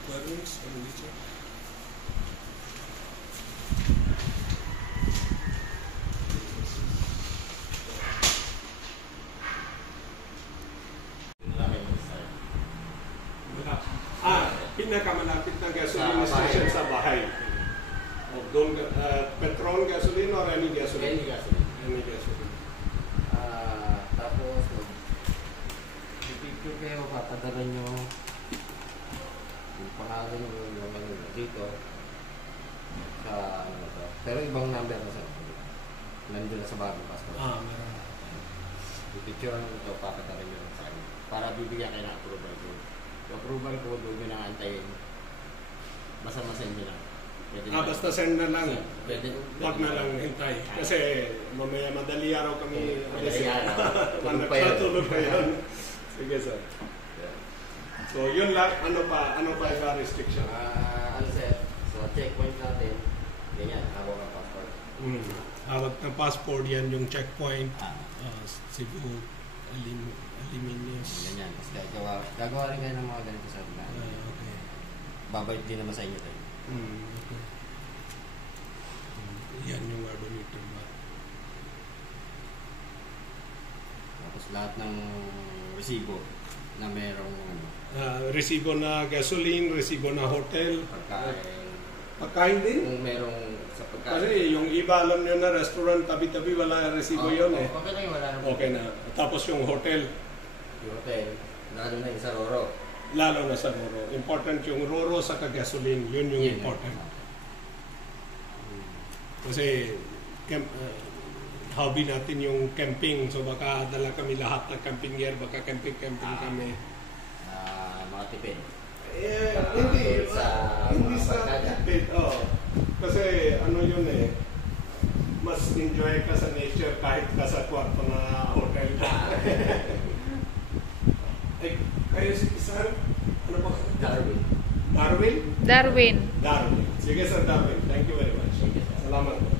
requirements on which pinakamalapit na gasoline station sa bahay. Doon, petrol gasoline or any gasoline? Any gasoline. Any gasoline. Tapos, pipicture kayo, papadala nyo yung pangalan nyo yung dito sa ano to. Pero ibang number na sa nandun sa bagong passport. Meron. Pipicture ito, papadala nyo sa akin. Para bibigyan kayo ng approval ko. Yung approval ko, doon nyo nang antayin. Basta-masend nyo lang. Basta send na lang. Pwede. Wag na lang hintay. Kasi mamaya madali araw kami. Madali araw. Tulog pa yan. Sige sir. So yun lang. Ano pa iba restriction? Ano sir? So checkpoint natin. Ganyan, hawak ang passport. Hawak ng passport yan yung checkpoint. Cebu, Aluminius. Ganyan. Tapos gagawa rin kayo ng mga ganito sa mga. Okay. Babalik din naman sa inyo tayo. Okay. Yan yung odometer ba? Tapos lahat ng resibo na merong ano. Resibo na gasoline, resibo na hotel. Pagkain. Pagkain din? Kung merong sa pagkain. Kasi yung iba alam nyo na restaurant, tabi-tabi wala resibo yun eh. Okay lang, wala naman. Okay na. Tapos yung hotel. Yung hotel, lalo na yung sa Roro. Lalo na sa Roro. Important yung Roro sa gasoline. Yun yung important. Kasi hobby natin yung camping. So baka dala kami lahat ng camping gear. Baka camping kami. Mga tipid. Hindi sa tipid. Kasi ano yun eh. Mas enjoy ka sa nature kahit ka sa kwarto na hotel. Kayo si Sir? Ano ba? Darwin. Darwin? Darwin. Darwin. Sige Sir Darwin. Thank you very much. Thank you, sir. Salamat po.